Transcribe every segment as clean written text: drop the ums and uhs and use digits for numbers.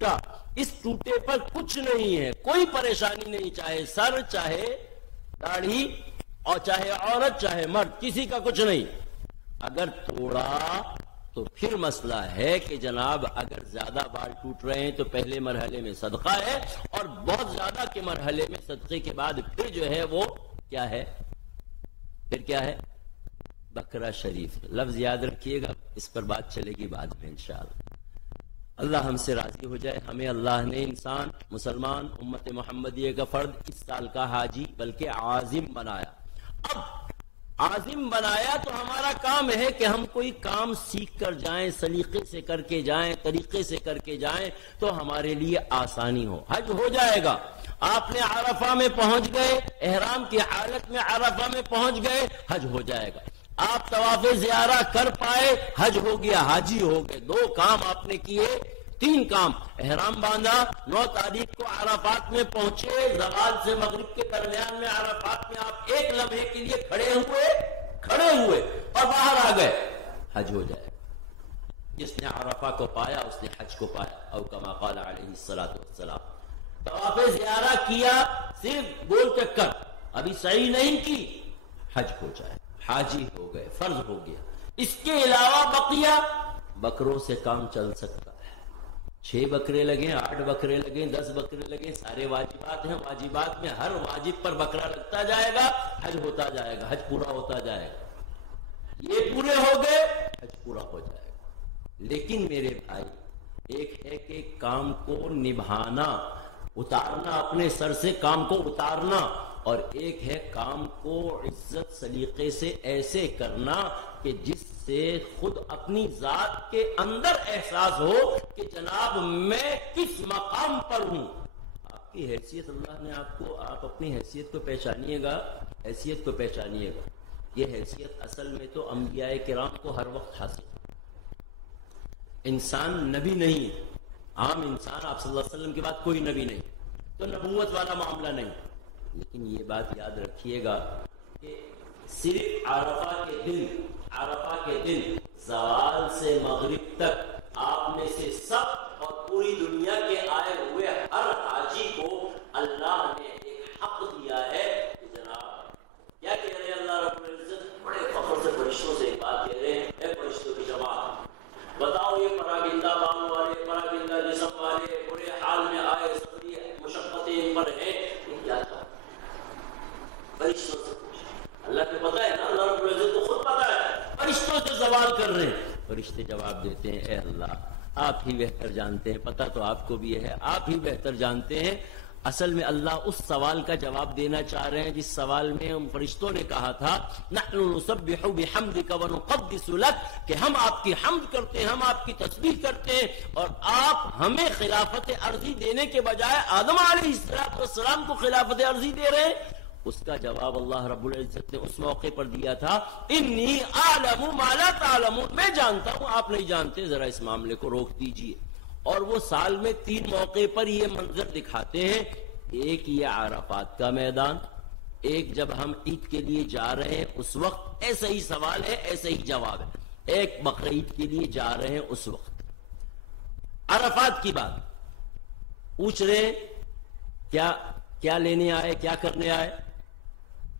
ٹوٹا، اس ٹوٹے پر کچھ نہیں ہے، کوئی پریشانی نہیں، چاہے سر، چاہے داڑھی، اور چاہے عورت، چاہے مرد، کسی کا کچھ نہیں۔ اگر توڑا تو پھر مسئلہ ہے کہ جناب اگر زیادہ بال ٹوٹ رہے ہیں تو پہلے مرحلے میں صدقہ ہے، اور بہت زیادہ کے مرحلے میں صدقے کے بعد پھر جو ہے وہ کیا ہے، پھر کیا ہے، بکرا شریف۔ لفظ یاد رکھیے گا، اس پر بات چلے گی بعد میں انشاءاللہ۔ اللہ ہم سے راضی ہو جائے۔ ہمیں اللہ نے انسان، مسلمان، امت محمدیہ کا فرد اس سال کا حاجی بلکہ عازم بنایا۔ اب عازم بنایا تو ہمارا کام ہے کہ ہم کوئی کام سیکھ کر جائیں، سلیقے سے کر کے جائیں، طریقے سے کر کے جائیں تو ہمارے لیے آسانی ہو۔ حج ہو جائے گا، آپ نے عرفہ میں پہنچ گئے، احرام کی حالت میں عرفہ میں پہنچ گئے، حج ہو جائے گا۔ آپ طواف زیارہ کر پائے، حج ہو گیا، حاجی ہو گئے۔ دو کام آپ نے کیے، تین کام۔ احرام باندھا، 9 تاریخ کو عرفات میں پہنچے، زوال سے مغرب کے درمیان میں عرفات میں آپ ایک لمحے کے لیے کھڑے ہوئے اور باہر آ گئے، حج ہو جائے۔ جس نے عرفہ کو پایا اس نے حج کو پایا، او کما قال علیہ الصلوۃ والسلام۔ طواف زیارہ کیا، صرف گول چکر، ابھی صحیح نہیں کی، حج ہو جائے، حاجی ہو گئے، فرض ہو گیا۔ اس کے علاوہ بقیہ بکروں سے کام چل سکتا ہے، 6 بکرے لگیں، 8 بکرے لگیں، 10 بکرے لگیں، سارے واجبات ہیں، واجبات میں ہر واجب پر بکرا لگتا جائے گا، حج ہوتا جائے گا، حج پورا ہوتا جائے گا۔ یہ پورے ہو گئے، حج پورا ہو جائے گا۔ لیکن میرے بھائی، ایک ہے کہ کام کو نبھانا، اتارنا، اپنے سر سے کام کو اتارنا، اور ایک ہے کام کو عزت سلیقے سے ایسے کرنا کہ جس سے خود اپنی ذات کے اندر احساس ہو کہ جناب میں کس مقام پر ہوں۔ آپ کی حیثیت اللہ نے آپ کو، آپ اپنی حیثیت کو پہچانیے گا، حیثیت کو پہچانیے گا۔ یہ حیثیت اصل میں تو انبیاء کرام کو ہر وقت حاصل ہے۔ انسان نبی نہیں ہے، عام انسان، آپ صلی اللہ علیہ وسلم کے بعد کوئی نبی نہیں، تو نبوت والا معاملہ نہیں۔ لیکن یہ بات یاد رکھیے گا کہ صرف عرفہ کے دن زوال سے مغرب تک آپ میں سے سب اور پوری دنیا کے آئے ہوئے ہر حاجی کو اللہ نے ایک حق دیا ہے کہ جناب کیا کہہ رہے ہیں، اللہ رب العزت بڑے فخر سے فرشتوں سے ایک بات کہہ رہے ہیں، اے فرشتوں کی جماعت، بتاؤ یہ پراگندہ بال والے، پراگندہ جسم والے، برے حال میں آئے، سبھی مشقتیں ان پر ہیں، یہ کیا تھا؟ فرشتوں سے پوچھا، اللہ کو پتا ہے نا، اللہ رب العزت کو خود پتا ہے، فرشتوں سے سوال کر رہے ہیں۔ فرشتے جواب دیتے ہیں، اے اللہ آپ ہی بہتر جانتے ہیں، پتہ تو آپ کو بھی ہے، آپ ہی بہتر جانتے ہیں۔ اصل میں اللہ اس سوال کا جواب دینا چاہ رہے ہیں جس سوال میں ہم فرشتوں نے کہا تھا، نحن نسبح بحمدک ونقدس لک، کہ ہم آپ کی حمد کرتے ہیں، ہم آپ کی تسبیح کرتے ہیں، اور آپ ہمیں خلافت عرضی دینے کے بجائے آدم علیہ السلام کو خلافت عرضی دے رہے ہیں۔ اس کا جواب اللہ رب العزت نے اس موقع پر دیا تھا، انی اعلم ما لا تعلمون، میں جانتا ہوں آپ نہیں جانتے، ذرا اس معاملے کو روک دیجئے۔ اور وہ سال میں 3 موقع پر یہ منظر دکھاتے ہیں، ایک یہ عرفات کا میدان، ایک جب ہم عید کے لیے جا رہے ہیں اس وقت ایسا ہی سوال ہے، ایسا ہی جواب ہے، ایک بقرعید کے لیے جا رہے ہیں اس وقت۔ عرفات کی بات پوچھ رہے ہیں، کیا لینے آئے، کیا کرنے آئے،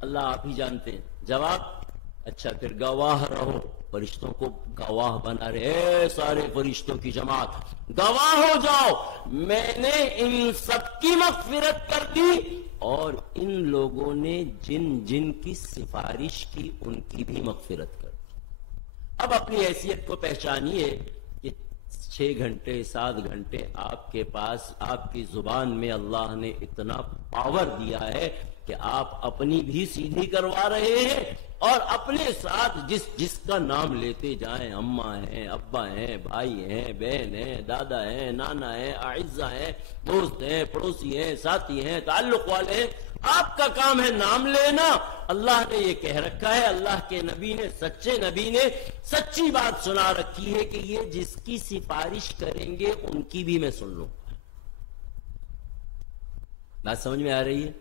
اللہ آپ ہی جانتے ہیں۔ جواب، اچھا پھر گواہ رہو، فرشتوں کو گواہ بنا رہے، اے سارے فرشتوں کی جماعت گواہ ہو جاؤ، میں نے ان سب کی مغفرت کر دی، اور ان لوگوں نے جن جن کی سفارش کی ان کی بھی مغفرت کر دی۔ اب اپنی حیثیت کو پہچانیے کہ 6 گھنٹے 7 گھنٹے آپ کے پاس، آپ کی زبان میں اللہ نے اتنا پاور دیا ہے کہ آپ اپنی بھی سیدھی کروا رہے ہیں، اور اپنے ساتھ جس کا نام لیتے جائیں، اماں ہیں، ابا ہیں، بھائی ہیں، بہن ہیں، دادا ہیں، نانا ہیں، اعزہ ہیں، دوست ہیں، پڑوسی ہیں، ساتھی ہیں، تعلق والے ہیں، آپ کا کام ہے نام لینا۔ اللہ نے یہ کہہ رکھا ہے، اللہ کے نبی نے، سچے نبی نے سچی بات سنا رکھی ہے کہ یہ جس کی سفارش کریں گے ان کی بھی میں سن لوں۔ بات سمجھ میں آ رہی ہے؟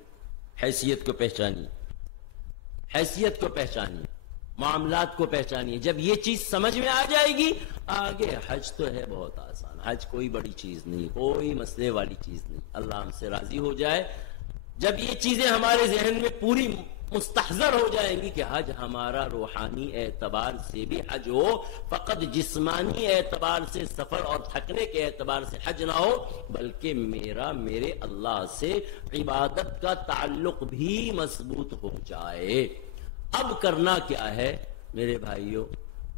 حیثیت کو پہچانیے، حیثیت کو پہچانیے۔ معاملات کو پہچانیے. جب یہ چیز سمجھ میں آ جائے گی آگے حج تو ہے بہت آسان. حج کوئی بڑی چیز نہیں, کوئی مسئلے والی چیز نہیں. اللہ ہم سے راضی ہو جائے. جب یہ چیزیں ہمارے ذہن میں پوری مستحضر ہو جائیں گی کہ حج ہمارا روحانی اعتبار سے بھی حج ہو, فقط جسمانی اعتبار سے سفر اور تھکنے کے اعتبار سے حج نہ ہو, بلکہ میرے اللہ سے عبادت کا تعلق بھی مضبوط ہو جائے. اب کرنا کیا ہے میرے بھائیوں؟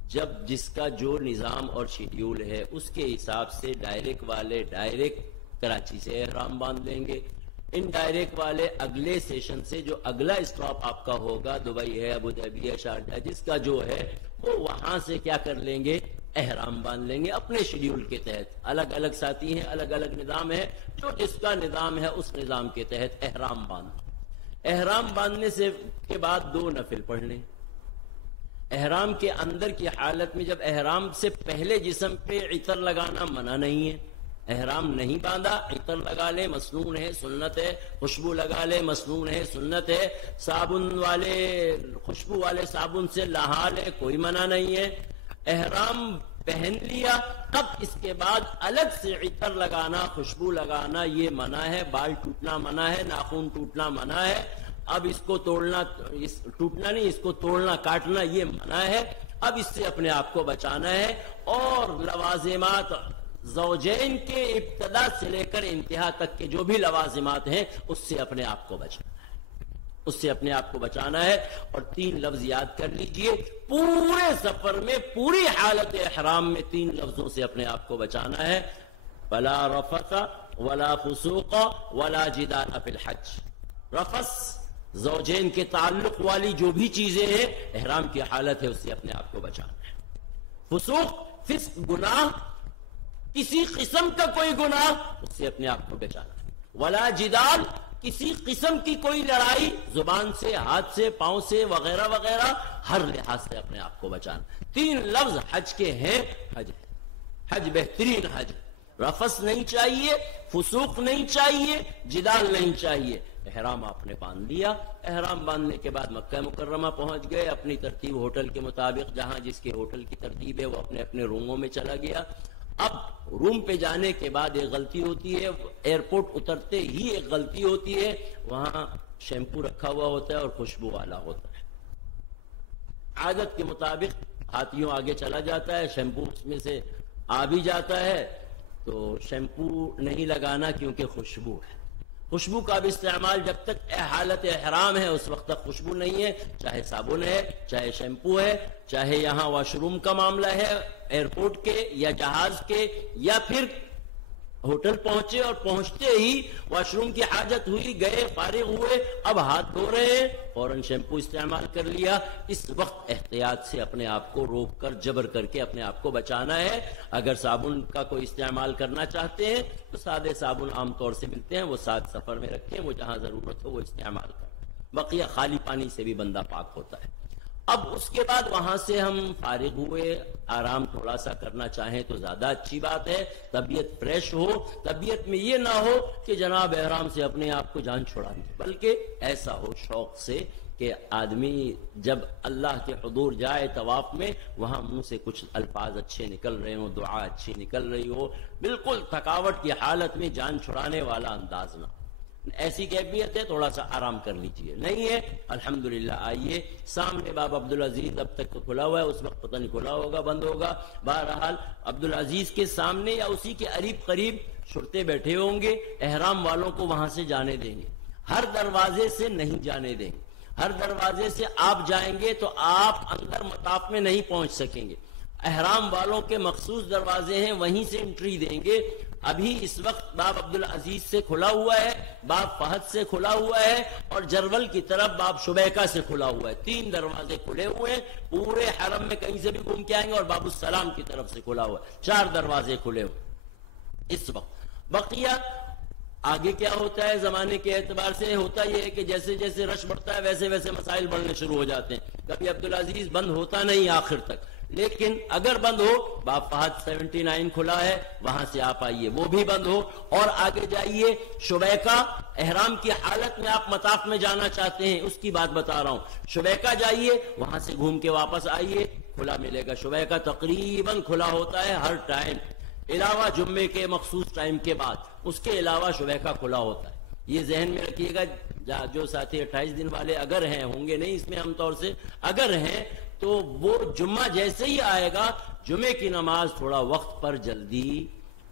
جب جس کا جو نظام اور شیڈیول ہے اس کے حساب سے ڈائریکٹ والے ڈائریکٹ کراچی سے احرام باندھ لیں گے. ان ڈائریکٹ والے اگلے سیشن سے جو اگلا اسٹاپ آپ کا ہوگا, دبئی ہے, ابو ظبی ہے, شارجہ, جس کا جو ہے وہ وہاں سے کیا کر لیں گے, احرام باندھ لیں گے اپنے شیڈیول کے تحت. الگ الگ ساتھی ہیں, الگ الگ نظام ہے, جو جس کا نظام ہے اس نظام کے تحت احرام باندھ. احرام باندھنے سے کے بعد 2 نفل پڑھ لیں. احرام کے اندر کی حالت میں جب احرام سے پہلے جسم پہ عطر لگانا منع نہیں ہے, احرام نہیں باندھا عطر لگا لے, مسنون ہے, سنت ہے. خوشبو لگا لے, مسنون ہے, سنت ہے. صابن والے خوشبو والے صابن سے نہا لے, کوئی منع نہیں ہے. احرام پہن لیا, اب اس کے بعد الگ سے عطر لگانا, خوشبو لگانا یہ منع ہے. بال ٹوٹنا منع ہے, ناخن ٹوٹنا منع ہے. اب اس کو توڑنا, ٹوٹنا نہیں, اس کو توڑنا کاٹنا یہ منع ہے. اب اس سے اپنے آپ کو بچانا ہے. اور لوازمات زوجین کے ابتدا سے لے کر انتہا تک کے جو بھی لوازمات ہیں اس سے اپنے آپ کو بچانا ہے, اس سے اپنے آپ کو بچانا ہے. اور 3 لفظ یاد کر لیجئے, پورے سفر میں پوری حالت احرام میں 3 لفظوں سے اپنے آپ کو بچانا ہے. ولا رفث ولا فسوق ولا جدال فی الحج. رفث زوجین کے تعلق والی جو بھی چیزیں ہیں احرام کی حالت ہے اس سے اپنے آپ کو بچانا ہے. فسوق فسق گناہ, کسی قسم کا کوئی گناہ, اس سے اپنے آپ کو بچانا ہے. ولا جدال, کسی قسم کی کوئی لڑائی, زبان سے, ہاتھ سے, پاؤں سے وغیرہ وغیرہ, ہر لحاظ سے اپنے آپ کو بچانا. 3 لفظ حج کے ہیں. حج بہترین حج. رفث نہیں چاہیے, فسوق نہیں چاہیے, جدال نہیں چاہیے. احرام آپ نے باندھ لیا. احرام باندھنے کے بعد مکہ مکرمہ پہنچ گئے. اپنی ترتیب ہوٹل کے مطابق, جہاں جس کے ہوٹل کی ترتیب ہے وہ اپنے اپنے روموں میں چلا گیا. اب روم پہ جانے کے بعد ایک غلطی ہوتی ہے, ایئرپورٹ اترتے ہی ایک غلطی ہوتی ہے, وہاں شیمپو رکھا ہوا ہوتا ہے اور خوشبو والا ہوتا ہے. عادت کے مطابق ہاتھیوں آگے چلا جاتا ہے, شیمپو اس میں سے آ بھی جاتا ہے, تو شیمپو نہیں لگانا کیونکہ خوشبو ہے. خوشبو کا بھی استعمال جب تک حالت احرام ہے اس وقت تک خوشبو نہیں ہے, چاہے صابن ہے, چاہے شیمپو ہے, چاہے یہاں واش روم کا معاملہ ہے ایئرپورٹ کے یا جہاز کے, یا پھر ہوٹل پہنچے اور پہنچتے ہی واش روم کی حاجت ہوئی, گئے, فارغ ہوئے, اب ہاتھ دھو رہے ہیں, فوراً شیمپو استعمال کر لیا. اس وقت احتیاط سے اپنے آپ کو روک کر جبر کر کے اپنے آپ کو بچانا ہے. اگر صابن کا کوئی استعمال کرنا چاہتے ہیں تو سادے صابن عام طور سے ملتے ہیں, وہ ساتھ سفر میں رکھیں, وہ جہاں ضرورت ہو وہ استعمال کریں. بقیہ خالی پانی سے بھی بندہ پاک ہوتا ہے. اب اس کے بعد وہاں سے ہم فارغ ہوئے, آرام تھوڑا سا کرنا چاہیں تو زیادہ اچھی بات ہے. طبیعت فریش ہو, طبیعت میں یہ نہ ہو کہ جناب احرام سے اپنے آپ کو جان چھڑا دے, بلکہ ایسا ہو شوق سے کہ آدمی جب اللہ کے حضور جائے طواف میں, وہاں منہ سے کچھ الفاظ اچھے نکل رہے ہوں, دعا اچھی نکل رہی ہو, بالکل تھکاوٹ کی حالت میں جان چھڑانے والا انداز نہ. ایسی کیفیت ہے تھوڑا سا آرام کر لیجئے, نہیں ہے الحمدللہ آئیے. سامنے باب عبدالعزیز اب تک تو کھلا ہوا ہے, اس وقت پتہ نہیں کھلا ہوگا, بند ہوگا. بہرحال عبدالعزیز کے سامنے یا اسی کے قریب قریب شرطے بیٹھے ہوں گے, احرام والوں کو وہاں سے جانے دیں گے. ہر دروازے سے نہیں جانے دیں گے. ہر دروازے سے آپ جائیں گے تو آپ اندر مطاف میں نہیں پہنچ سکیں گے. احرام والوں کے مخصوص دروازے ہیں, وہیں سے انٹری دیں گے. ابھی اس وقت باب عبدالعزیز سے کھلا ہوا ہے, باب فہد سے کھلا ہوا ہے, اور جرول کی طرف باب شبیکہ سے کھلا ہوا ہے. 3 دروازے کھلے ہوئے ہیں. پورے حرم میں کہیں سے بھی گھوم کے آئیں گے. اور باب السلام کی طرف سے کھلا ہوا ہے. 4 دروازے کھلے ہوئے اس وقت. بقیہ آگے کیا ہوتا ہے زمانے کے اعتبار سے, ہوتا یہ ہے کہ جیسے جیسے رش بڑھتا ہے ویسے ویسے مسائل بڑھنے شروع ہو جاتے ہیں. کبھی عبدالعزیز بند ہوتا نہیں آخر تک, لیکن اگر بند ہو، باب فہد 79 کھلا ہے، وہاں سے آپ آئیے، وہ بھی بند ہو، اور آگے جائیے شبیکہ، احرام کی حالت میں آپ مطاف میں جانا چاہتے ہیں، اس کی بات بتا رہا ہوں، شبیکہ جائیے، وہاں سے گھوم کے واپس آئیے، کھلا ملے گا۔ شبیکہ تقریباً کھلا ہوتا ہے ہر ٹائم، علاوہ جمعے کے مخصوص ٹائم کے بعد، اس کے علاوہ شبیکہ کھلا ہوتا ہے۔ یہ ذہن میں رکھیے گا، جو ساتھی 28 دن والے اگر ہیں، ہوں گے نہیں اس میں عام طور سے، اگر ہیں تو وہ جمعہ جیسے ہی آئے گا، جمعے کی نماز تھوڑا وقت پر جلدی،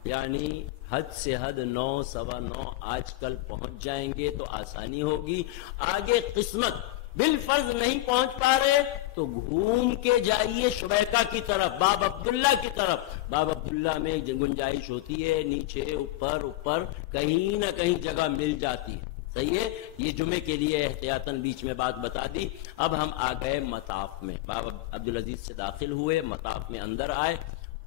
یعنی حد سے حد 9 سوا 9 آج کل پہنچ جائیں گے تو آسانی ہوگی۔ آگے قسمت بالفرض نہیں پہنچ پا رہے تو گھوم کے جائیے شبیکہ کی طرف، باب عبداللہ کی طرف۔ باب عبداللہ میں گنجائش ہوتی ہے، نیچے اوپر کہیں نہ کہیں جگہ مل جاتی ہے، صحیح ہے۔ یہ جمعے کے لیے احتیاطاً بیچ میں بات بتا دی۔ اب ہم آ گئے مطاف میں، باب عبدالعزیز سے داخل ہوئے، مطاف میں اندر آئے،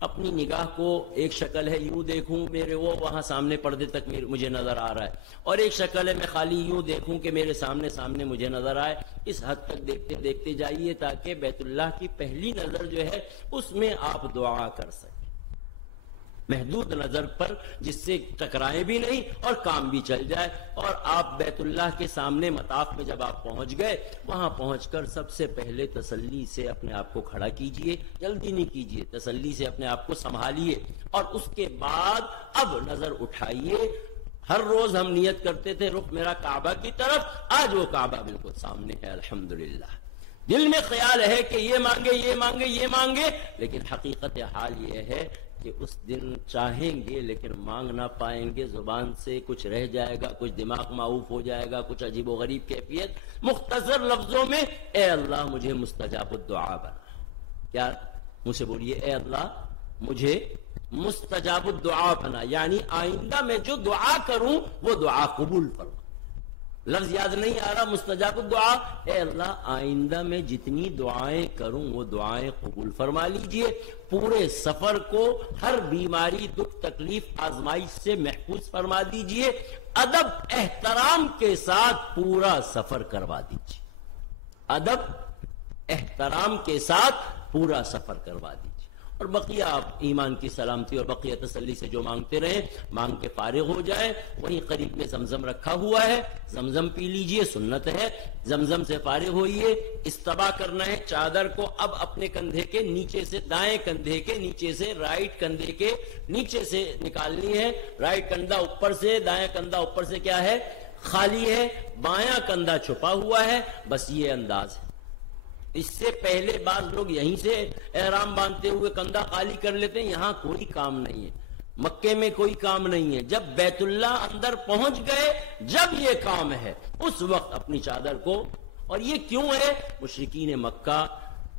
اپنی نگاہ کو، ایک شکل ہے یوں دیکھوں میرے وہ وہاں سامنے پردے تک مجھے نظر آ رہا ہے، اور ایک شکل ہے میں خالی یوں دیکھوں کہ میرے سامنے مجھے نظر آئے۔ اس حد تک دیکھتے جائیے تاکہ بیت اللہ کی پہلی نظر جو ہے اس میں آپ دعا کر سکیں، محدود نظر پر، جس سے ٹکرائیں بھی نہیں اور کام بھی چل جائے۔ اور آپ بیت اللہ کے سامنے مطاف میں جب آپ پہنچ گئے، وہاں پہنچ کر سب سے پہلے تسلی سے اپنے آپ کو کھڑا کیجئے، جلدی نہیں کیجئے، تسلی سے اپنے آپ کو سنبھالیے، اور اس کے بعد اب نظر اٹھائیے۔ ہر روز ہم نیت کرتے تھے رخ میرا کعبہ کی طرف، آج وہ کعبہ بالکل سامنے ہے الحمدللہ۔ دل میں خیال ہے کہ یہ مانگے، لیکن حقیقت حال یہ ہے کہ اس دن چاہیں گے لیکن مانگ نہ پائیں گے، زبان سے کچھ رہ جائے گا، کچھ دماغ معوف ہو جائے گا، کچھ عجیب و غریب کیفیت۔ مختصر لفظوں میں، اے اللہ مجھے مستجاب الدعا بنا۔ کیا؟ مجھ سے بولیے، اے اللہ مجھے مستجاب الدعا بنا، یعنی آئندہ میں جو دعا کروں وہ دعا قبول فرما۔ لفظ یاد نہیں آ رہا، مستجاب الدعا، اے اللہ آئندہ میں جتنی دعائیں کروں وہ دعائیں قبول فرما لیجئے۔ پورے سفر کو ہر بیماری، دکھ، تکلیف، آزمائش سے محفوظ فرما دیجئے۔ ادب احترام کے ساتھ پورا سفر کروا دیجئے، ادب احترام کے ساتھ پورا سفر کروا دیجئے۔ اور بقیہ آپ ایمان کی سلامتی اور بقیہ تسلی سے جو مانگتے رہیں، مانگ کے فارغ ہو جائیں۔ وہیں قریب میں زمزم رکھا ہوا ہے، زمزم پی لیجئے، سنت ہے، زمزم سے فارغ ہوئیے۔ استبا کرنا ہے چادر کو اب اپنے کندھے کے نیچے سے، دائیں کندھے کے نیچے سے رائٹ کندھے کے نیچے سے نکالنی ہے۔ رائٹ کندھا اوپر سے، دائیں کندھا اوپر سے کیا ہے؟ خالی ہے، بایاں کندھا چھپا ہوا ہے، بس یہ انداز ہے۔ اس سے پہلے بعض لوگ یہیں سے احرام باندھتے ہوئے کندھا خالی کر لیتے ہیں، یہاں کوئی کام نہیں ہے، مکے میں کوئی کام نہیں ہے۔ جب بیت اللہ اندر پہنچ گئے، جب یہ کام ہے، اس وقت اپنی چادر کو، اور یہ کیوں ہے؟ مشرکین مکہ،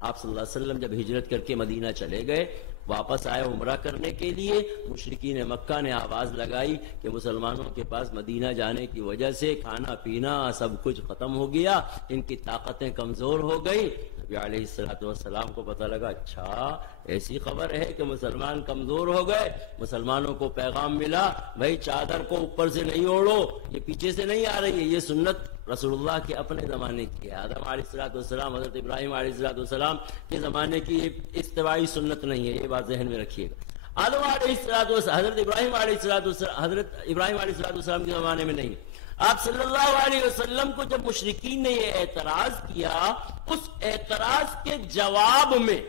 آپ صلی اللہ علیہ وسلم جب ہجرت کر کے مدینہ چلے گئے، واپس آئے عمرہ کرنے کے لیے، مشرکین مکہ نے آواز لگائی کہ مسلمانوں کے پاس مدینہ جانے کی وجہ سے کھانا پینا سب کچھ ختم ہو گیا، ان کی طاقتیں کمزور ہو گئی۔ نبی علیہ السلام کو پتہ لگا، اچھا ایسی خبر ہے کہ مسلمان کمزور ہو گئے۔ مسلمانوں کو پیغام ملا، بھائی چادر کو اوپر سے نہیں اوڑھو، یہ پیچھے سے نہیں آ رہی ہے، یہ سنت رسول اللہ کے اپنے زمانے کی ہے۔ آدم علیہ السلام، حضرت ابراہیم علیہ السلام کے زمانے کی استوائی سنت نہیں ہے، یہ بات ذہن میں رکھیے گا۔ آدم علیہ السلام، حضرت ابراہیم علیہ السلام کے زمانے میں نہیں۔ آپ صلی اللہ علیہ وسلم کو جب مشرکین نے یہ اعتراض کیا، اس اعتراض کے جواب میں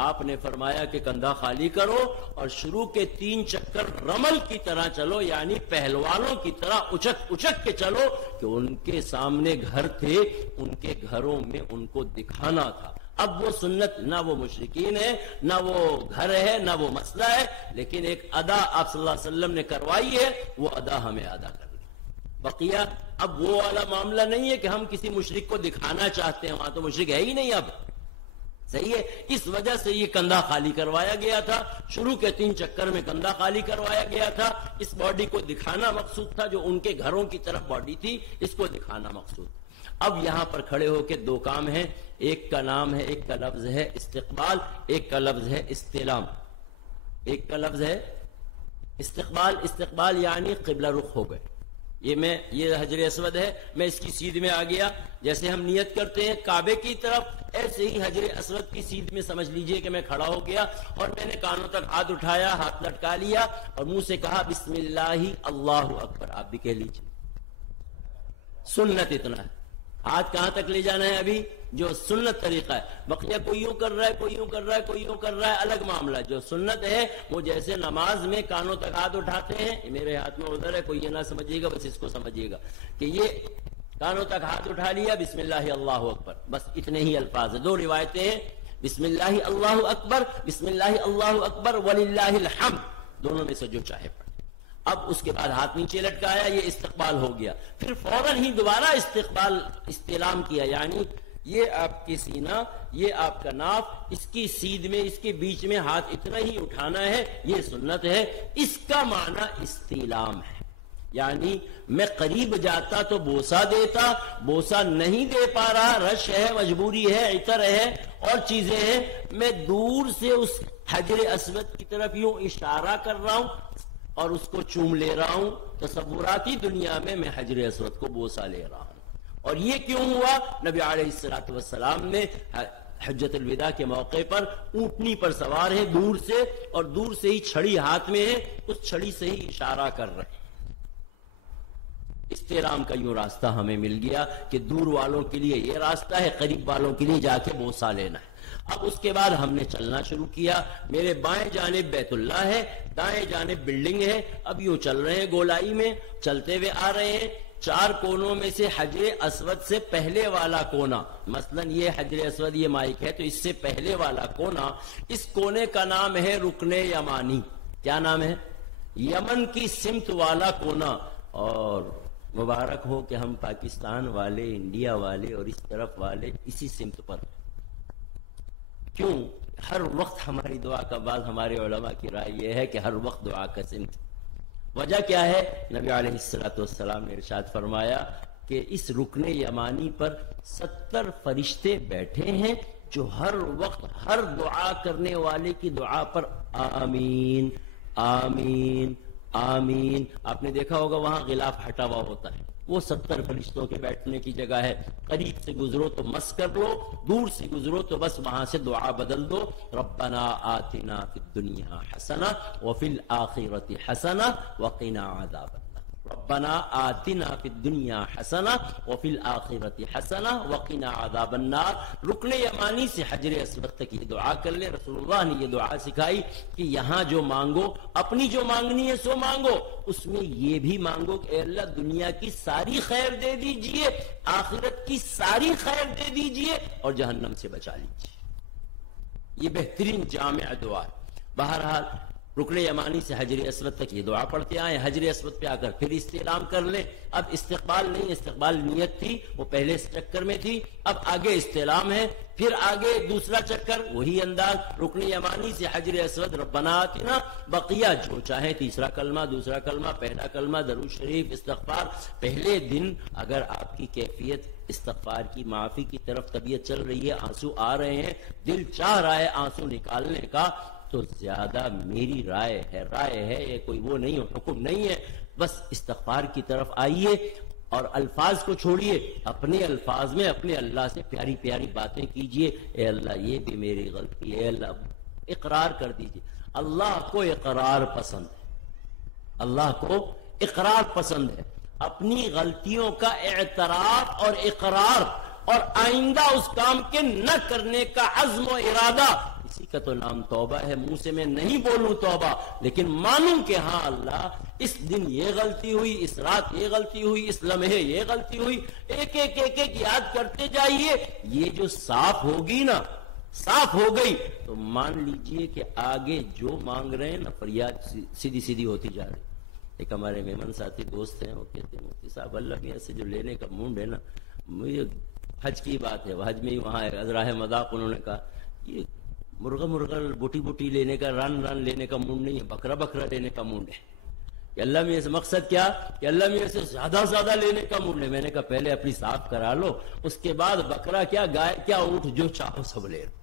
آپ نے فرمایا کہ کندھا خالی کرو اور شروع کے 3 چکر رمل کی طرح چلو، یعنی پہلوانوں کی طرح اچک کے چلو، کہ ان کے سامنے گھر تھے، ان کے گھروں میں ان کو دکھانا تھا۔ اب وہ سنت نہ وہ مشرکین ہے، نہ وہ گھر ہے، نہ وہ مسئلہ ہے، لیکن ایک ادا آپ صلی اللہ علیہ وسلم نے کروائی ہے، وہ ادا ہمیں ادا کرنا۔ بقیہ اب وہ والا معاملہ نہیں ہے کہ ہم کسی مشرک کو دکھانا چاہتے ہیں، وہاں تو مشرک ہے ہی نہیں اب، صحیح ہے۔ اس وجہ سے یہ کندھا خالی کروایا گیا تھا، شروع کے 3 چکر میں کندھا خالی کروایا گیا تھا۔ اس باڈی کو دکھانا مقصود تھا، جو ان کے گھروں کی طرف باڈی تھی، اس کو دکھانا مقصود۔ اب یہاں پر کھڑے ہو کے 2 کام ہیں، ایک کا نام ہے، ایک کا لفظ ہے استقبال، ایک کا لفظ ہے استلام۔ ایک کا لفظ ہے استقبال، استقبال یعنی قبلہ رخ ہو گئے، یہ حجر اسود ہے، میں اس کی سیدھ میں آ گیا، جیسے ہم نیت کرتے ہیں کعبے کی طرف، ایسے ہی حجر اسود کی سیدھ میں سمجھ لیجئے کہ میں کھڑا ہو گیا، اور میں نے کانوں تک ہاتھ اٹھایا، ہاتھ لٹکا لیا اور منہ سے کہا بسم اللہ اللہ اکبر۔ آپ بھی کہہ لیجئے، سنت اتنا ہے۔ ہاتھ کہاں تک لے جانا ہے؟ ابھی جو سنت طریقہ ہے، بقیہ کوئی یوں کر رہا ہے، کوئی یوں کر رہا ہے، کوئی یوں کر رہا ہے، الگ معاملہ۔ جو سنت ہے وہ جیسے نماز میں کانوں تک ہاتھ اٹھاتے ہیں، میرے ہاتھ میں ادھر ہے، کوئی یہ نہ سمجھیے گا، بس اس کو سمجھیے گا کہ یہ کانوں تک ہاتھ اٹھا لیا، بسم اللہ اللہ اکبر، بس اتنے ہی الفاظ ہیں۔ دو روایتیں ہیں، بسم اللہ اللہ اکبر، بسم اللہ اللہ اکبر وللہ الحمد، دونوں میں سے جو چاہے پڑھ۔ اب اس کے بعد ہاتھ نیچے لٹکایا، یہ استقبال ہو گیا، پھر فوراً ہی دوبارہ استعلام کیا، یعنی یہ آپ کی سینہ، یہ آپ کا ناف، اس کی سیدھ میں، اس کے بیچ میں ہاتھ اتنا ہی اٹھانا ہے، یہ سنت ہے۔ اس کا معنی استعلام ہے، یعنی میں قریب جاتا تو بوسہ دیتا، بوسہ نہیں دے پا رہا، رش ہے، مجبوری ہے، عطر ہے اور چیزیں ہیں، میں دور سے اس حجر اسود کی طرف یوں اشارہ کر رہا ہوں اور اس کو چوم لے رہا ہوں، تصوراتی دنیا میں میں حجر اسود کو بوسہ لے رہا ہوں۔ اور یہ کیوں ہوا؟ نبی علیہ السلام نے حجۃ الوداع کے موقع پر اونٹنی پر سوار ہے دور سے، اور دور سے ہی چھڑی ہاتھ میں ہے، اس چھڑی سے ہی اشارہ کر رہے ہیں۔ استعلام کا یوں راستہ ہمیں مل گیا کہ دور والوں کے لیے یہ راستہ ہے، قریب والوں کے لیے جا کے بوسہ لینا ہے۔ اب اس کے بعد ہم نے چلنا شروع کیا، میرے بائیں جانب بیت اللہ ہے، دائیں جانب بلڈنگ ہے، اب یوں چل رہے ہیں گولائی میں، چلتے ہوئے آ رہے ہیں۔ چار کونوں میں سے حجر اسود سے پہلے والا کونا، مثلا یہ حجر اسود یہ مائک ہے تو اس سے پہلے والا کونا، اس کونے کا نام ہے رکن یمانی۔ کیا نام ہے؟ یمن کی سمت والا کونا۔ اور مبارک ہو کہ ہم پاکستان والے، انڈیا والے اور اس طرف والے اسی سمت پر۔ کیوں؟ ہر وقت ہماری دعا کا بعض ہمارے علماء کی رائے یہ ہے کہ ہر وقت دعا کا سمت۔ وجہ کیا ہے؟ نبی علیہ السلام نے ارشاد فرمایا کہ اس رکن یمانی پر 70 فرشتے بیٹھے ہیں جو ہر وقت ہر دعا کرنے والے کی دعا پر آمین آمین آمین۔ آپ نے دیکھا ہوگا وہاں غلاف ہٹا ہوا ہوتا ہے، وہ 70 فرشتوں کے بیٹھنے کی جگہ ہے۔ قریب سے گزرو تو مس کر لو، دور سے گزرو تو بس وہاں سے دعا بدل دو، ربنا آتنا فی الدنیا حسنہ وفی الآخرۃ حسنہ وقنا عذاب النار۔ ربنا آتنا فی الدنیا حسنہ وفی الآخرۃ حسنہ وقنا عذاب النار۔ رکن یمانی سے حجر اسود تک یہ دعا کر لے۔ رسول اللہ نے یہ دعا سکھائی کہ یہاں جو مانگو، اپنی جو مانگنی ہے سو مانگو، اس میں یہ بھی مانگو کہ اے اللہ دنیا کی ساری خیر دے دیجئے، آخرت کی ساری خیر دے دیجئے اور جہنم سے بچا لیجئے۔ یہ بہترین جامع دعا ہے۔ بہرحال رکن یمانی سے حجر اسود تک یہ دعا پڑھتے آئے، حجر اسود پہ آ کر پھر استعلام کر لیں۔ اب استقبال نہیں، استقبال نیت تھی، وہ پہلے اس چکر میں تھی، اب آگے استعلام ہے، پھر آگے دوسرا چکر، وہی انداز، رکن یمانی سے حجر اسود ربنا آتنا، بقیہ جو چاہے تیسرا کلمہ، دوسرا کلمہ، پہلا کلمہ، درود شریف، استغفار۔ پہلے دن اگر آپ کی کیفیت استغفار کی، معافی کی طرف طبیعت چل رہی ہے، آنسو آ رہے ہیں، دل چاہ رہا ہے آنسو نکالنے کا، تو زیادہ میری رائے ہے، یہ کوئی وہ نہیں، حکم نہیں ہے، بس استغفار کی طرف آئیے اور الفاظ کو چھوڑیے، اپنے الفاظ میں اپنے اللہ سے پیاری پیاری باتیں کیجئے۔ اے اللہ یہ بھی میری غلطی ہے، اے اللہ اقرار کر دیجئے۔ اللہ کو اقرار پسند ہے، اللہ کو اقرار پسند ہے، اپنی غلطیوں کا اعتراف اور اقرار اور آئندہ اس کام کے نہ کرنے کا عزم و ارادہ، اسی کا تو نام توبہ ہے۔ منہ سے میں نہیں بولوں توبہ، لیکن مانوں کہ ہاں اللہ اس دن یہ غلطی ہوئی، اس رات یہ غلطی ہوئی، اس لمحے یہ غلطی ہوئی، ایک ایک ایک ایک یاد کرتے جائیے۔ یہ جو صاف ہوگی نا، صاف ہو گئی تو مان لیجئے کہ آگے جو مانگ رہے ہیں نا فریاد سیدھی سیدھی ہوتی جا رہی۔ ایک ہمارے مہمان ساتھی دوست ہیں، وہ کہتے ہیں مفتی صاحب اللہ میاں سے جو لینے کا مونڈ ہے نا، مجھے حج کی بات ہے، حج میں ہی وہاں عذراہ مذاق انہوں نے کہا یہ مرغا بوٹی لینے کا، ران لینے کا مونڈ نہیں ہے، بکرا لینے کا مونڈ ہے۔ کہ اللہ میاں سے مقصد کیا کہ اللہ میاں سے زیادہ لینے کا مونڈ ہے۔ میں نے کہا پہلے اپنی صاف کرا لو، اس کے بعد بکرا کیا، گائے کیا، اونٹ جو چاہو سب لے لو۔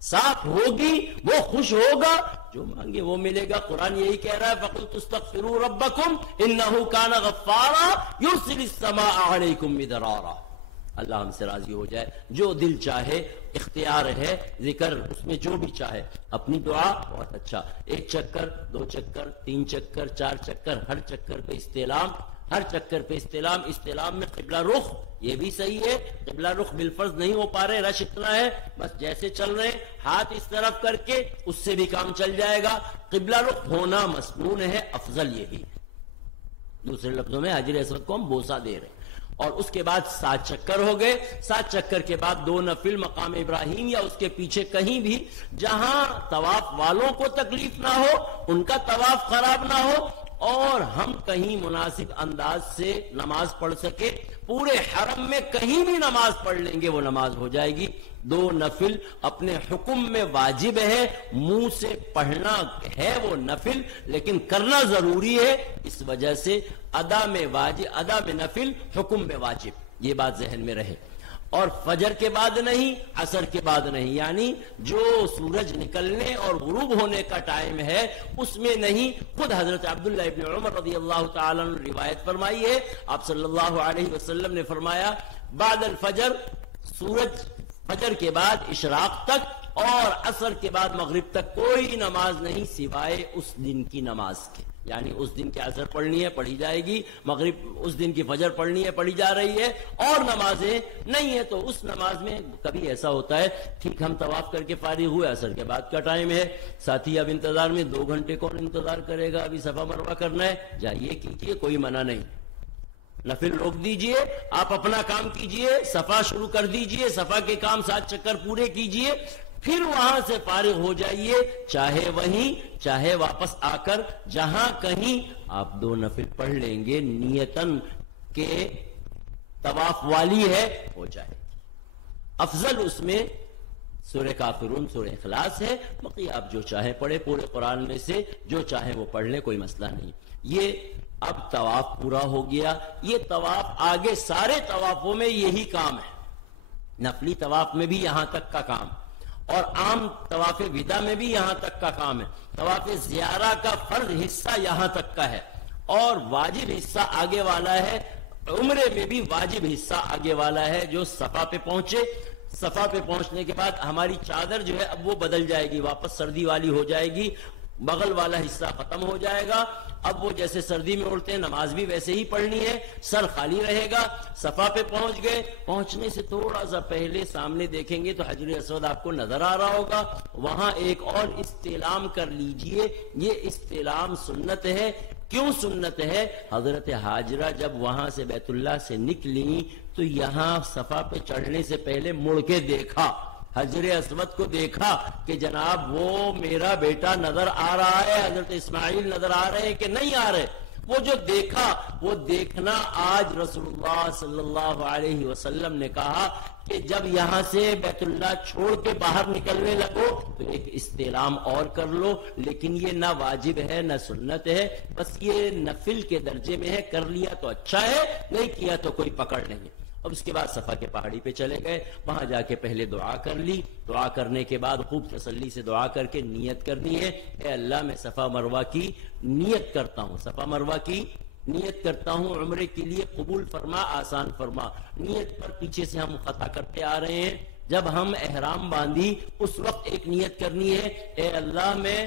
صاف ہوگی وہ خوش ہوگا، جو مانگے وہ ملے گا۔ قرآن یہی کہہ رہا ہے فَقُلْتُ اسْتَغْفِرُوا رَبَّكُمْ إِنَّهُ كَانَ غَفَّارًا يُرْسِلِ السَّمَاءَ عَلَيْكُمْ مِدْرَارًا۔ اللہ ہم سے راضی ہو جائے، جو دل چاہے، اختیار ہے، ذکر اس میں جو بھی چاہے، اپنی دعا بہت اچھا، 1 چکر 2 چکر 3 چکر 4 چکر، ہر چکر پہ استعلام، ہر چکر پہ استعلام، استعلام میں قبلہ رخ، یہ بھی صحیح ہے، قبلہ رخ بالفرض نہیں ہو پا رہے، رش اتنا ہے، بس جیسے چل رہے ہیں ہاتھ اس طرف کر کے اس سے بھی کام چل جائے گا۔ قبلہ رخ ہونا مسنون ہے، افضل یہ بھی، دوسرے لفظوں میں حجر اسود کو ہم بوسہ دے رہے ہیں۔ اور اس کے بعد 7 چکر ہو گئے، 7 چکر کے بعد 2 نفل مقام ابراہیم یا اس کے پیچھے کہیں بھی جہاں طواف والوں کو تکلیف نہ ہو، ان کا طواف خراب نہ ہو، اور ہم کہیں مناسب انداز سے نماز پڑھ سکے، پورے حرم میں کہیں بھی نماز پڑھ لیں گے وہ نماز ہو جائے گی۔ 2 نفل اپنے حکم میں واجب ہے، منہ سے پڑھنا ہے وہ نفل، لیکن کرنا ضروری ہے، اس وجہ سے ادا میں نفل، حکم میں واجب، یہ بات ذہن میں رہے۔ اور فجر کے بعد نہیں، عصر کے بعد نہیں، یعنی جو سورج نکلنے اور غروب ہونے کا ٹائم ہے اس میں نہیں۔ خود حضرت عبداللہ ابن عمر رضی اللہ تعالیٰ عنہ روایت فرمائی ہے، آپ صلی اللہ علیہ وسلم نے فرمایا بعد الفجر، سورج فجر کے بعد اشراق تک اور عصر کے بعد مغرب تک کوئی نماز نہیں سوائے اس دن کی نماز کے، یعنی اس دن کی عصر پڑھنی ہے پڑھی جائے گی، مغرب اس دن کی فجر پڑھنی ہے پڑھی جا رہی ہے، اور نمازیں نہیں ہے تو اس نماز میں کبھی ایسا ہوتا ہے ٹھیک ہم طواف کر کے فارغ ہوئے، عصر کے بعد کا ٹائم ہے، ساتھی اب انتظار میں 2 گھنٹے کون انتظار کرے گا، ابھی صفا مروہ کرنا ہے، جائیے کیجیے، کوئی منع نہیں، نفل روک دیجئے، آپ اپنا کام کیجئے، صفا شروع کر دیجئے، صفا کے کام 7 چکر پورے کیجئے، پھر وہاں سے فارغ ہو جائیے، چاہے وہیں چاہے واپس آ کر جہاں کہیں آپ 2 نفل پڑھ لیں گے، نیتن کے طواف والی ہے ہو جائے گی۔ افضل اس میں سورہ کافرون، سورہ اخلاص ہے، باقی آپ جو چاہے پڑھے، پورے قرآن میں سے جو چاہے وہ پڑھ لیں، کوئی مسئلہ نہیں۔ یہ اب طواف پورا ہو گیا، یہ طواف آگے سارے طوافوں میں یہی کام ہے، نفلی طواف میں بھی یہاں تک کا کام، اور عام طواف وداع میں بھی یہاں تک کا کام ہے، طواف زیارہ کا فرض حصہ یہاں تک کا ہے، اور واجب حصہ آگے والا ہے، عمرے میں بھی واجب حصہ آگے والا ہے۔ جو صفا پہ پہنچے، صفا پہ پہنچنے کے بعد ہماری چادر جو ہے اب وہ بدل جائے گی، واپس سردی والی ہو جائے گی، بغل والا حصہ ختم ہو جائے گا، اب وہ جیسے سردی میں اڑتے ہیں نماز بھی ویسے ہی پڑھنی ہے، سر خالی رہے گا۔ صفا پہ پہنچ گئے، پہنچنے سے تھوڑا سا پہلے سامنے دیکھیں گے تو حجر اسود آپ کو نظر آ رہا ہوگا، وہاں ایک اور استعلام کر لیجئے، یہ استعلام سنت ہے۔ کیوں سنت ہے؟ حضرت حاجرہ جب وہاں سے بیت اللہ سے نکلی تو یہاں صفا پہ چڑھنے سے پہلے مڑ کے دیکھا، حجر اسود کو دیکھا کہ جناب وہ میرا بیٹا نظر آ رہا ہے، حضرت اسماعیل نظر آ رہے ہیں کہ نہیں آ رہے، وہ جو دیکھا، وہ دیکھنا آج رسول اللہ صلی اللہ علیہ وسلم نے کہا کہ جب یہاں سے بیت اللہ چھوڑ کے باہر نکلنے لگو تو ایک استعلام اور کر لو، لیکن یہ نہ واجب ہے نہ سنت ہے، بس یہ نفل کے درجے میں ہے، کر لیا تو اچھا ہے، نہیں کیا تو کوئی پکڑ نہیں۔ اب اس کے بعد صفا کے پہاڑی پہ چلے گئے، وہاں جا کے پہلے دعا کر لی، دعا کرنے کے بعد خوب تسلی سے دعا کر کے نیت کرنی ہے، اے اللہ میں صفا مروہ کی نیت کرتا ہوں، صفا مروہ کی نیت کرتا ہوں، عمرے کے لیے قبول فرما، آسان فرما۔ نیت پر پیچھے سے ہم خطا کرتے آ رہے ہیں، جب ہم احرام باندھی اس وقت ایک نیت کرنی ہے، اے اللہ میں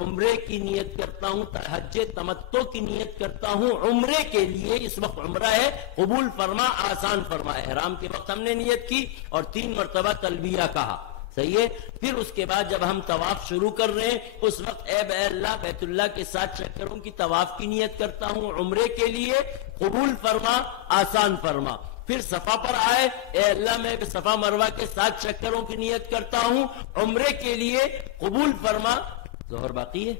عمرے کی نیت کرتا ہوں، حج تمتع کی نیت کرتا ہوں، عمرے کے لیے، اس وقت عمرہ ہے، قبول فرما، آسان فرما۔ احرام کے وقت ہم نے نیت کی اور 3 مرتبہ تلبیہ کہا، صحیح ہے۔ پھر اس کے بعد جب ہم طواف شروع کر رہے ہیں اس وقت اے اللہ بیت اللہ کے 7 چکروں کی طواف کی نیت کرتا ہوں، عمرے کے لیے قبول فرما، آسان فرما۔ پھر صفا پر آئے، اے اللہ میں صفا مروہ کے 7 چکروں کی نیت کرتا ہوں، عمرے کے لیے قبول فرما، ظہر باقی ہے،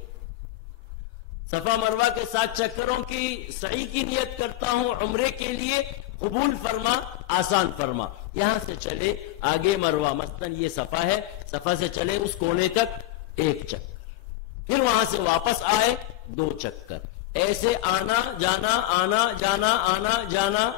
صفا مروہ کے 7 چکروں کی سعی کی نیت کرتا ہوں، عمرے کے لیے قبول فرما، آسان فرما۔ یہاں سے چلے آگے مروہ، مثلاً یہ صفا ہے، صفا سے چلے اس کونے تک 1 چکر، پھر وہاں سے واپس آئے 2 چکر، ایسے آنا جانا آنا جانا آنا جانا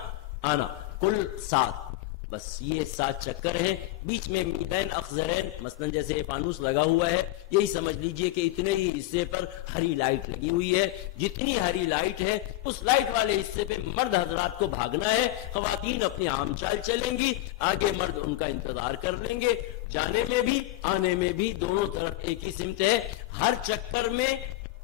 آنا، کل 7۔ بس یہ 7 چکر ہیں، بیچ میں میدین اخضرین مثلا جیسے فانوس لگا ہوا ہے، یہی سمجھ لیجئے کہ اتنے ہی حصے پر ہری لائٹ لگی ہوئی ہے، جتنی ہری لائٹ ہے اس لائٹ والے حصے پہ مرد حضرات کو بھاگنا ہے، خواتین اپنی عام چال چلیں گی، آگے مرد ان کا انتظار کر لیں گے، جانے میں بھی آنے میں بھی دونوں طرف ایک ہی سمت ہے۔ ہر چکر میں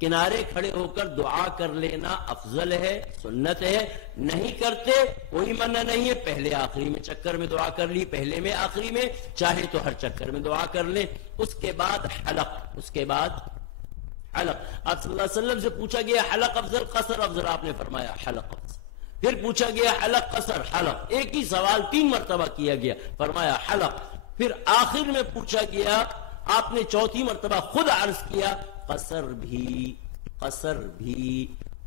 کنارے کھڑے ہو کر دعا کر لینا افضل ہے، سنت ہے، نہیں کرتے کوئی منع نہیں ہے، پہلے آخری میں چکر میں دعا کر لی، پہلے میں آخری میں، چاہے تو ہر چکر میں دعا کر لیں۔ اس کے بعد حلق، اس کے بعد حلق، آپ صلی اللہ علیہ وسلم سے پوچھا گیا حلق افضل قصر افضل، آپ نے فرمایا حلق افضل۔ پھر پوچھا گیا حلق قصر حلق، ایک ہی سوال 3 مرتبہ کیا گیا، فرمایا حلق۔ پھر آخر میں پوچھا گیا، آپ نے 4تھی مرتبہ خود عرض کیا قصر بھی، قصر بھی،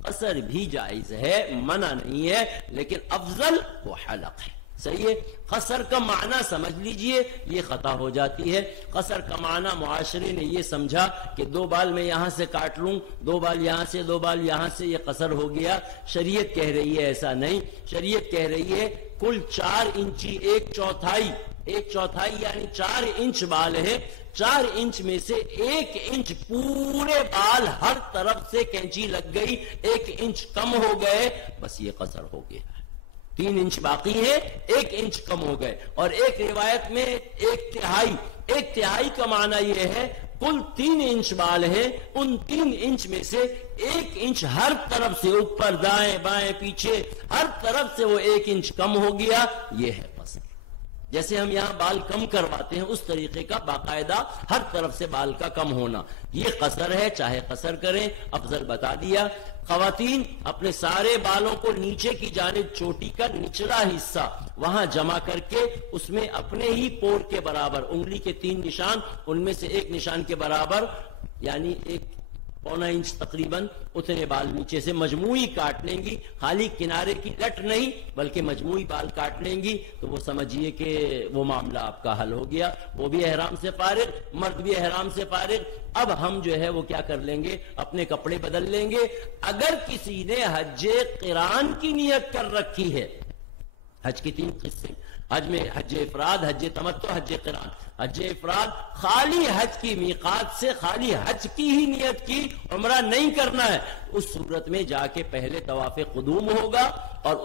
قصر بھی جائز ہے، منع نہیں ہے، لیکن افضل وہ حلق ہے، صحیح ہے۔ قصر کا معنی سمجھ لیجئے، یہ خطا ہو جاتی ہے۔ قصر کا معنی معاشرے نے یہ سمجھا کہ 2 بال میں یہاں سے کاٹ لوں، 2 بال یہاں سے، 2 بال یہاں سے، یہ قصر ہو گیا۔ شریعت کہہ رہی ہے ایسا نہیں، شریعت کہہ رہی ہے کل 4 انچی 1/4 یعنی 4 انچ بال ہے، 4 انچ میں سے 1 انچ پورے بال ہر طرف سے کینچی لگ گئی، 1 انچ کم ہو گئے، بس یہ قصر ہو گیا۔ 3 انچ باقی ہے، 1 انچ کم ہو گئے۔ اور ایک روایت میں 1/3 کا معنی یہ ہے کل 3 انچ بال ہیں، ان 3 انچ میں سے 1 انچ ہر طرف سے، اوپر دائیں بائیں پیچھے ہر طرف سے وہ 1 انچ کم ہو گیا، یہ ہے قصر۔ جیسے ہم یہاں بال کم کرواتے ہیں اس طریقے کا باقاعدہ ہر طرف سے بال کا کم ہونا، یہ قصر ہے، چاہے قصر کریں، افضل بتا دیا۔ خواتین اپنے سارے بالوں کو نیچے کی جانب چوٹی کا نچلا حصہ وہاں جمع کر کے اس میں اپنے ہی پور کے برابر انگلی کے 3 نشان، ان میں سے 1 نشان کے برابر یعنی 1.25 انچ تقریباً اتنے بال نیچے سے مجموعی کاٹ لیں گی، خالی کنارے کی لٹ نہیں بلکہ مجموعی بال کاٹ لیں گی، تو وہ سمجھیے کہ وہ معاملہ آپ کا حل ہو گیا، وہ بھی احرام سے فارغ، مرد بھی احرام سے فارغ۔ اب ہم جو ہے وہ کیا کر لیں گے، اپنے کپڑے بدل لیں گے۔ اگر کسی نے حج قران کی نیت کر رکھی ہے، حج کی 3 قسم، حج میں حج افراد، حج تمتع، حج قران۔ حج افراد خالی حج کی میقات سے خالی حج کی ہی نیت کی، عمرہ نہیں کرنا ہے، اس صورت میں جا کے پہلے طواف قدوم ہوگا اور